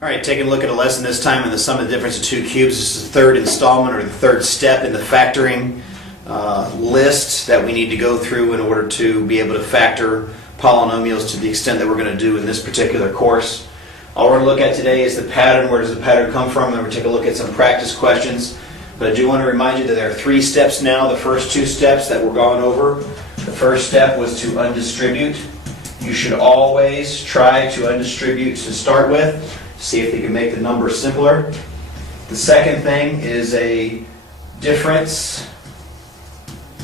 All right, taking a look at a lesson this time in the sum of the difference of two cubes. This is the third installment or the third step in the factoring list that we need to go through in order to be able to factor polynomials to the extent that we're going to do in this particular course. All we're going to look at today is the pattern. Where does the pattern come from? And we're going to take a look at some practice questions. But I do want to remind you that there are three steps now. The first two steps that we're going over. The first step was to undistribute. You should always try to undistribute to start with. See if you can make the number simpler. The second thing is a difference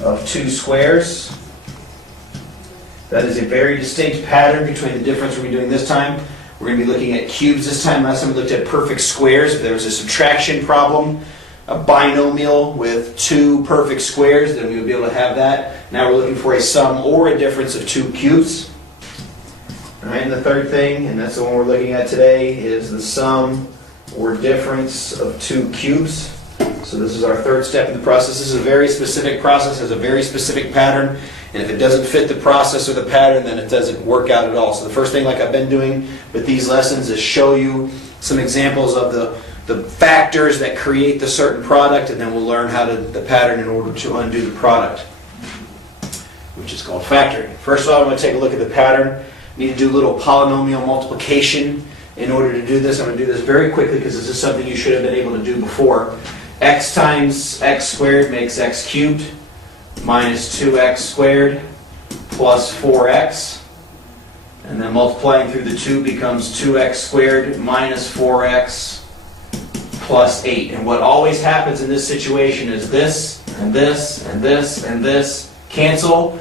of two squares. That is a very distinct pattern between the difference we're doing this time. We're going to be looking at cubes this time. Last time we looked at perfect squares. If there was a subtraction problem, a binomial with two perfect squares, then we would be able to have that. Now we're looking for a sum or a difference of two cubes. All right, and the third thing, and that's the one we're looking at today, is the sum or difference of two cubes. So this is our third step in the process. This is a very specific process, has a very specific pattern, and if it doesn't fit the process or the pattern, then it doesn't work out at all. So the first thing, like I've been doing with these lessons, is show you some examples of the factors that create the certain product, and then we'll learn how to the pattern in order to undo the product, which is called factoring. First of all, I'm going to take a look at the pattern. Need to do a little polynomial multiplication in order to do this. I'm going to do this very quickly because this is something you should have been able to do before. X times x squared makes x cubed minus 2x squared plus 4x. And then multiplying through the 2 becomes 2x squared minus 4x plus 8. And what always happens in this situation is this and this and this and this cancel,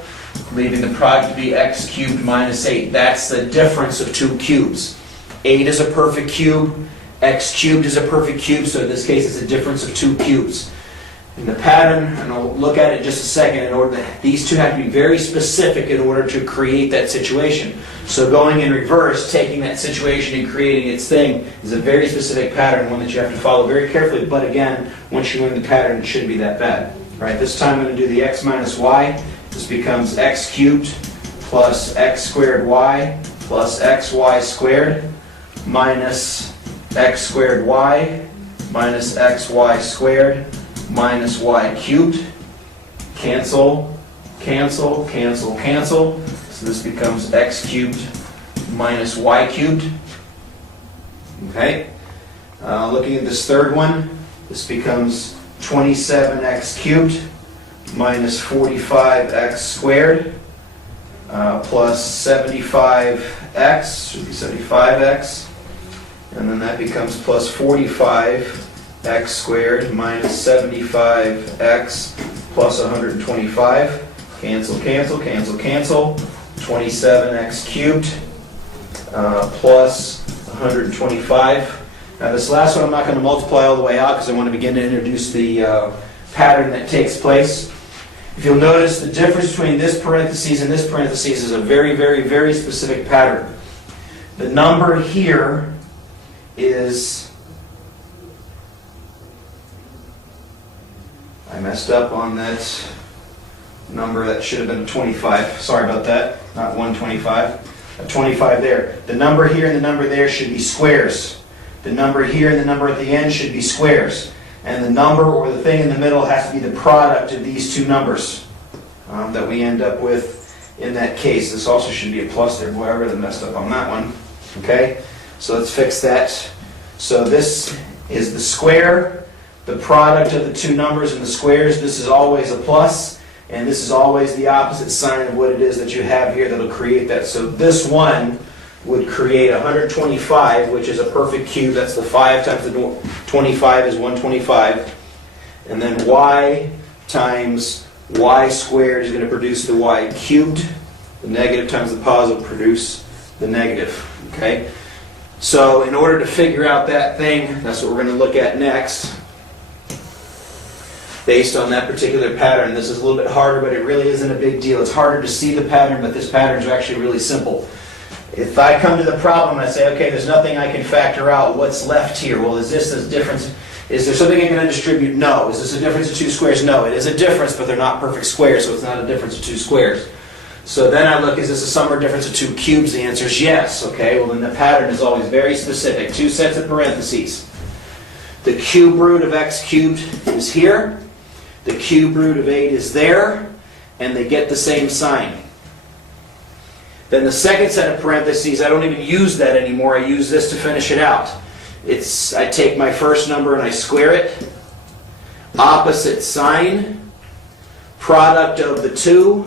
leaving the product to be x cubed minus 8. That's the difference of two cubes. 8 is a perfect cube, x cubed is a perfect cube, so in this case it's a difference of two cubes. In the pattern, and I'll look at it in just a second, in order that these two have to be very specific in order to create that situation. So going in reverse, taking that situation and creating its thing is a very specific pattern, one that you have to follow very carefully, but again, once you learn the pattern, it shouldn't be that bad. All right, this time I'm going to do the x minus y. This becomes x cubed plus x squared y plus xy squared minus x squared y minus xy squared minus y cubed. Cancel, cancel, cancel, cancel. So this becomes x cubed minus y cubed. Okay. Looking at this third one, this becomes 27x cubed minus 45x squared plus 75x, should be 75x, and then that becomes plus 45x squared minus 75x plus 125. Cancel, cancel, cancel, cancel. 27x cubed plus 125. Now this last one I'm not going to multiply all the way out because I want to begin to introduce the pattern that takes place. If you'll notice, the difference between this parentheses and this parentheses is a very, very, very specific pattern. The number here is, I messed up on that number. That should have been 25. Sorry about that. Not 125. A 25 there. The number here and the number there should be squares. The number here and the number at the end should be squares. And the number or the thing in the middle has to be the product of these two numbers that we end up with in that case. This also should be a plus there. Boy, I really messed up on that one. Okay, so let's fix that. So this is the square, the product of the two numbers and the squares. This is always a plus, and this is always the opposite sign of what it is that you have here that will create that. So this one would create 125, which is a perfect cube. That's the 5 times the 25 is 125. And then y times y squared is going to produce the y cubed. The negative times the positive produce the negative. Okay? So in order to figure out that thing, that's what we're going to look at next. Based on that particular pattern. This is a little bit harder, but it really isn't a big deal. It's harder to see the pattern, but this pattern is actually really simple. If I come to the problem and I say, okay, there's nothing I can factor out, what's left here? Well, is this a difference? Is there something I can undistribute? No. Is this a difference of two squares? No. It is a difference, but they're not perfect squares, so it's not a difference of two squares. So then I look, is this a sum or difference of two cubes? The answer is yes. Okay, well then the pattern is always very specific. Two sets of parentheses. The cube root of x cubed is here. The cube root of 8 is there. And they get the same sign. Then the second set of parentheses, I don't even use that anymore. I use this to finish it out. I take my first number and I square it. Opposite sign. Product of the two.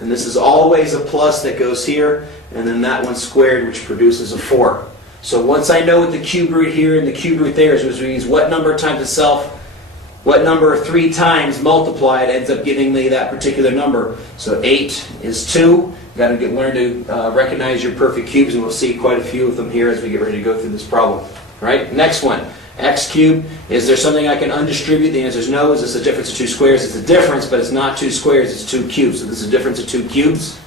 And this is always a plus that goes here, and then that one squared, which produces a 4. So once I know what the cube root here and the cube root there is, which means what number times itself, what number 3 times multiplied ends up giving me that particular number. So 8 is 2. You've got to learn to recognize your perfect cubes, and we'll see quite a few of them here as we get ready to go through this problem. All right, next one. X cubed, is there something I can undistribute? The answer is no. Is this a difference of 2 squares? It's a difference, but it's not 2 squares, it's 2 cubes. So this is a difference of 2 cubes.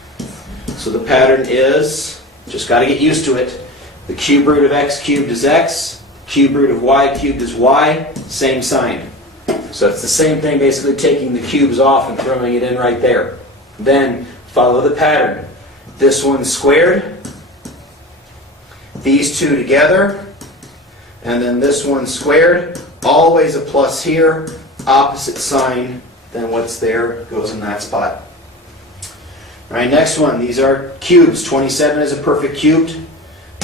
So the pattern is, just got to get used to it. The cube root of x cubed is x. Cube root of y cubed is y. Same sign. So it's the same thing, basically taking the cubes off and throwing it in right there. Then follow the pattern. This one squared. These two together. And then this one squared, always a plus here, opposite sign, then what's there goes in that spot. All right, next one, these are cubes. 27 is a perfect cubed,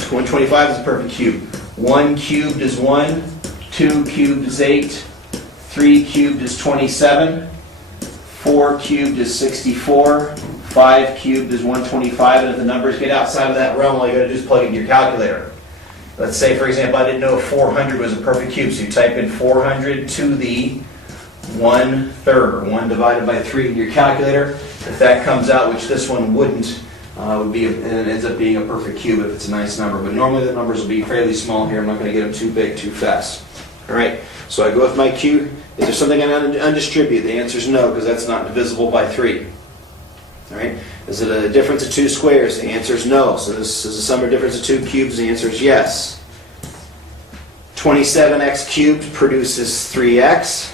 125 is a perfect cube. 1 cubed is 1, 2 cubed is 8, 3 cubed is 27, 4 cubed is 64, 5 cubed is 125, and if the numbers get outside of that realm, all you got to do is plug it in your calculator. Let's say, for example, I didn't know if 400 was a perfect cube, so you type in 400 to the 1/3, 1 divided by 3 in your calculator. If that comes out, which this one wouldn't, and it ends up being a perfect cube if it's a nice number. But normally the numbers will be fairly small here. I'm not going to get them too big too fast. All right, so I go with my cube. Is there something I can undistribute? The answer is no, because that's not divisible by 3. All right. Is it a difference of 2 squares? The answer is no. So this is a sum or difference of 2 cubes. The answer is yes. 27x cubed produces 3x.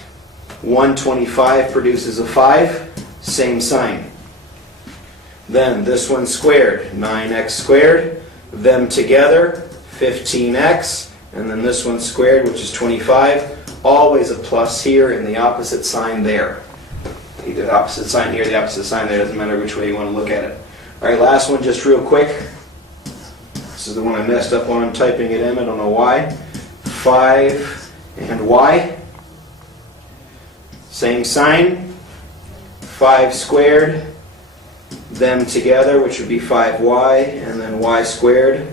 125 produces a 5. Same sign. Then this one squared, 9x squared. Them together, 15x. And then this one squared, which is 25. Always a plus here and the opposite sign there. Either the opposite sign here, the opposite sign there, doesn't matter which way you want to look at it. All right, last one just real quick. This is the one I messed up on. I'm typing it in, I don't know why. 5 and y. Same sign. 5 squared. Them together, which would be 5y, and then y squared.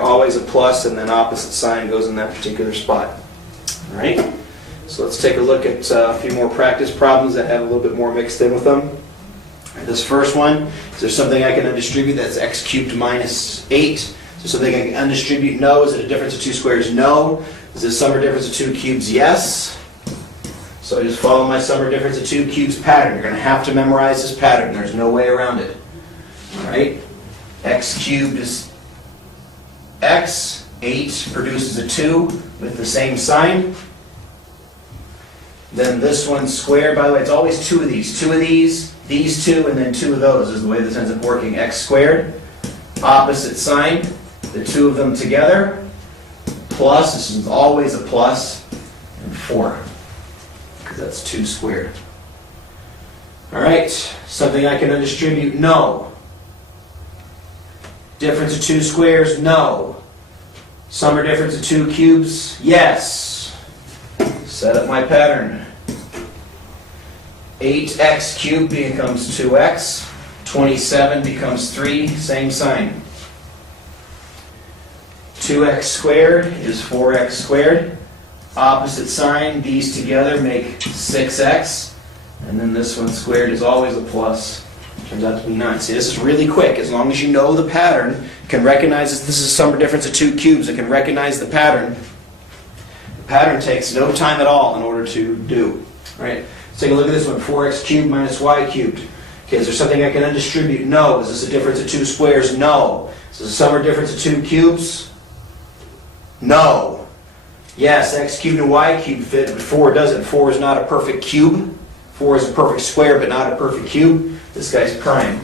Always a plus, and then opposite sign goes in that particular spot. All right? So let's take a look at a few more practice problems that have a little bit more mixed in with them. This first one, is there something I can undistribute? That's x cubed minus 8. Is there something I can undistribute? No. Is it a difference of 2 squares? No. Is it a sum or difference of 2 cubes? Yes. So I just follow my sum or difference of 2 cubes pattern. You're going to have to memorize this pattern. There's no way around it. All right? X cubed is x. 8 produces a 2 with the same sign. Then this one squared, by the way, it's always 2 of these. 2 of these 2, and then 2 of those is the way this ends up working. X squared, opposite sign, the 2 of them together, plus, this is always a plus, and 4, because that's 2 squared. All right, something I can undistribute? No. Difference of 2 squares? No. Sum or difference of 2 cubes? Yes. Set up my pattern. 8x cubed becomes 2x. 27 becomes 3, same sign. 2x squared is 4x squared. Opposite sign, these together make 6x. And then this one squared is always a plus. Turns out to be 9. See, this is really quick. As long as you know the pattern, you can recognize this is a sum or difference of 2 cubes. It can recognize the pattern. Pattern takes no time at all in order to do. All right, let's take a look at this one. 4x cubed minus y cubed. Okay, is there something I can undistribute? No. Is this a difference of 2 squares? No. Is this a sum or difference of 2 cubes? No. Yes, x cubed and y cubed fit, but 4 doesn't. 4 is not a perfect cube. 4 is a perfect square, but not a perfect cube. This guy's prime.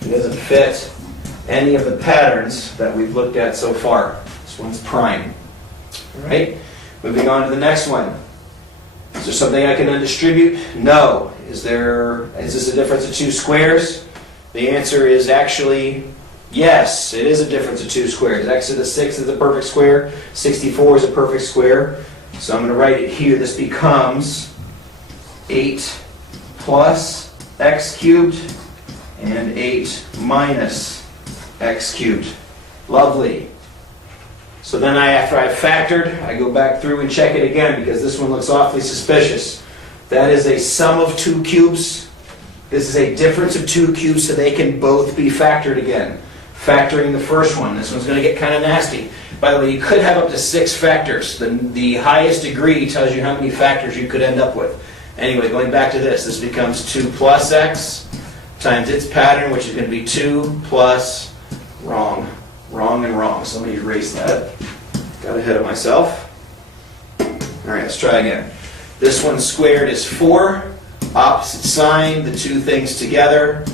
It doesn't fit any of the patterns that we've looked at so far. This one's prime. All right? Moving on to the next one. Is there something I can undistribute? No. Is this a difference of two squares? The answer is actually yes. It is a difference of two squares. X to the 6th is a perfect square. 64 is a perfect square. So I'm going to write it here. This becomes 8 plus x cubed and 8 minus x cubed. Lovely. So then after I've factored, I go back through and check it again because this one looks awfully suspicious. That is a sum of two cubes. This is a difference of two cubes, so they can both be factored again. Factoring the first one. This one's going to get kind of nasty. By the way, you could have up to 6 factors. The highest degree tells you how many factors you could end up with. Anyway, going back to this becomes 2 plus x times its pattern, which is going to be 2 plus wrong. Wrong and wrong. So let me erase that. Got ahead of myself. All right, let's try again. This one squared is 4. Opposite sign, the two things together.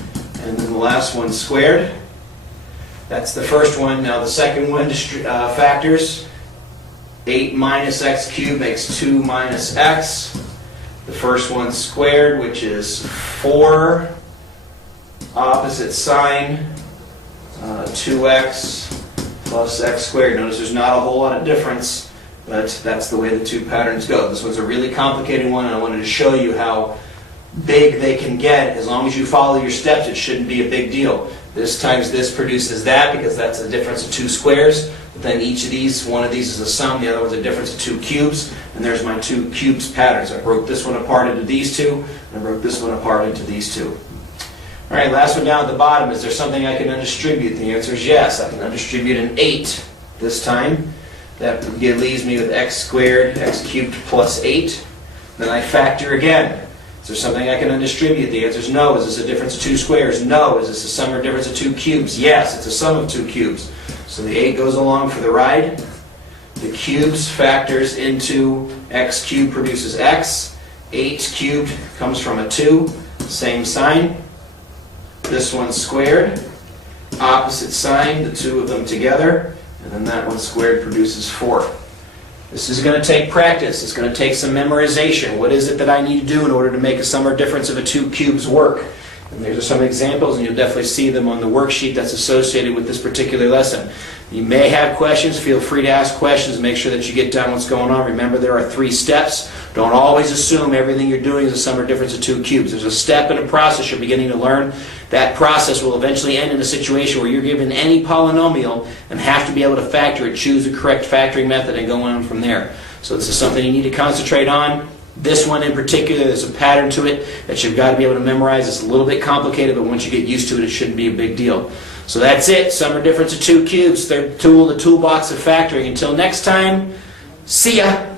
And then the last one squared. That's the first one. Now the second one factors. 8 minus x cubed makes 2 minus x. The first one squared, which is 4. Opposite sign. 2x plus x squared. Notice there's not a whole lot of difference, but that's the way the two patterns go. This one's a really complicated one, and I wanted to show you how big they can get. As long as you follow your steps, it shouldn't be a big deal. This times this produces that because that's a difference of two squares. But then each of these, one of these is a sum, the other one's a difference of two cubes, and there's my two cubes patterns. I broke this one apart into these two, and I broke this one apart into these two. All right, last one down at the bottom. Is there something I can undistribute? The answer is yes. I can undistribute an 8 this time. That leaves me with x squared, x cubed plus 8. Then I factor again. Is there something I can undistribute? The answer is no. Is this a difference of two squares? No. Is this a sum or difference of two cubes? Yes, it's a sum of two cubes. So the 8 goes along for the ride. The cubes factors into x cubed produces x. 8 cubed comes from a 2. Same sign. This one's squared, opposite sign, the two of them together, and then that one squared produces 4. This is going to take practice. It's going to take some memorization. What is it that I need to do in order to make a sum or difference of a two cubes work? And there's some examples, and you'll definitely see them on the worksheet that's associated with this particular lesson. You may have questions. Feel free to ask questions. Make sure that you get down what's going on. Remember, there are 3 steps. Don't always assume everything you're doing is a sum or difference of two cubes. There's a step and a process you're beginning to learn. That process will eventually end in a situation where you're given any polynomial and have to be able to factor it, choose the correct factoring method, and go on from there. So this is something you need to concentrate on. This one in particular, there's a pattern to it that you've got to be able to memorize. It's a little bit complicated, but once you get used to it, it shouldn't be a big deal. So that's it. Sum or difference of two cubes. Third tool, the toolbox of factoring. Until next time, see ya.